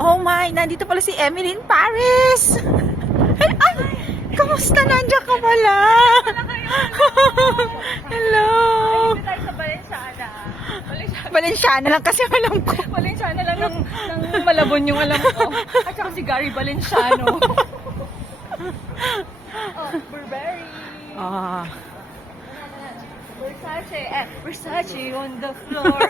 Oh my, nandito pala si Emily in Paris. Ay, kamusta? Nandiyan ka pala. Hello. Dito tayo sa Balenciaga. Balenciana lang kasi alam ko. Balenciaga lang ng Malabon yung alam ko. At saka si Gary Valenciano. Oh, Burberry. Ah, Versace on the floor.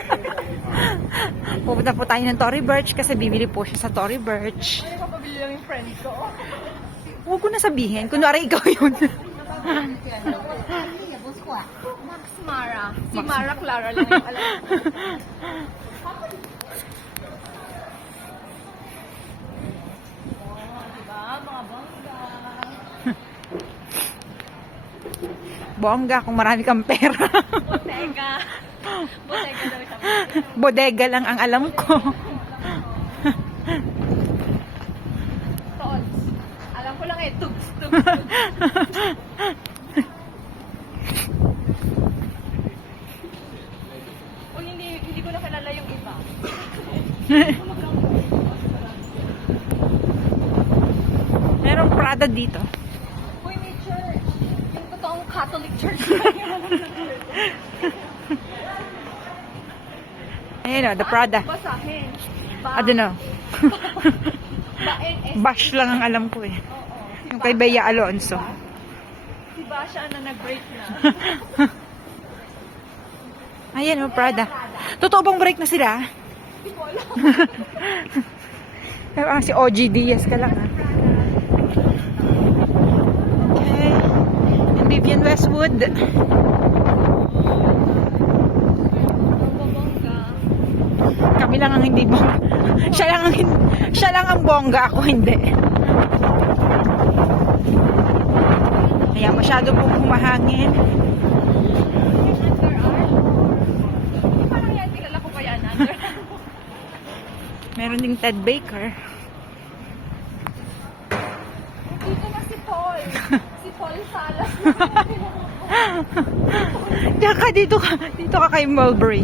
pupunta po tayo ng Tory Burch kasi bibili po siya sa Tory Burch. Ano pa pabili lang yung friend ko? Huwag ko na sabihin. Kunwari ikaw yun. Max Mara. Si Mara Clara lang yung alam ko. Diba? Mga bongga. Bongga kung marami kang pera. Bottega. Bottega daw siya. Bodega lang ang alam ko. Tots. Alam ko lang tugs. O hindi ko na kilala yung iba. Merong Prada dito. Uy, may church. Yung totoong Catholic church. Ayun o, the Prada. Basahin. I don't know. Bain S. Bash lang ang alam ko eh. Oo. Yung kay Bea Alonso. Si Basha na nag-break na. Ayan o, Prada. Totoo bang break na sila? Hindi ko alam. Pero si OG Diaz ka lang ah. Okay. And Vivienne Westwood. Bongga. Kami lang ang hindi bongga. Siya lang ang bongga, ako hindi. Kaya masyado pong humahangin. Under Armour. Parang yan, kilala ko pa yan. Under Armour. Meron ding Ted Baker. Dito na si Paul. Si Paul Salas. Dito ka kay Mulberry.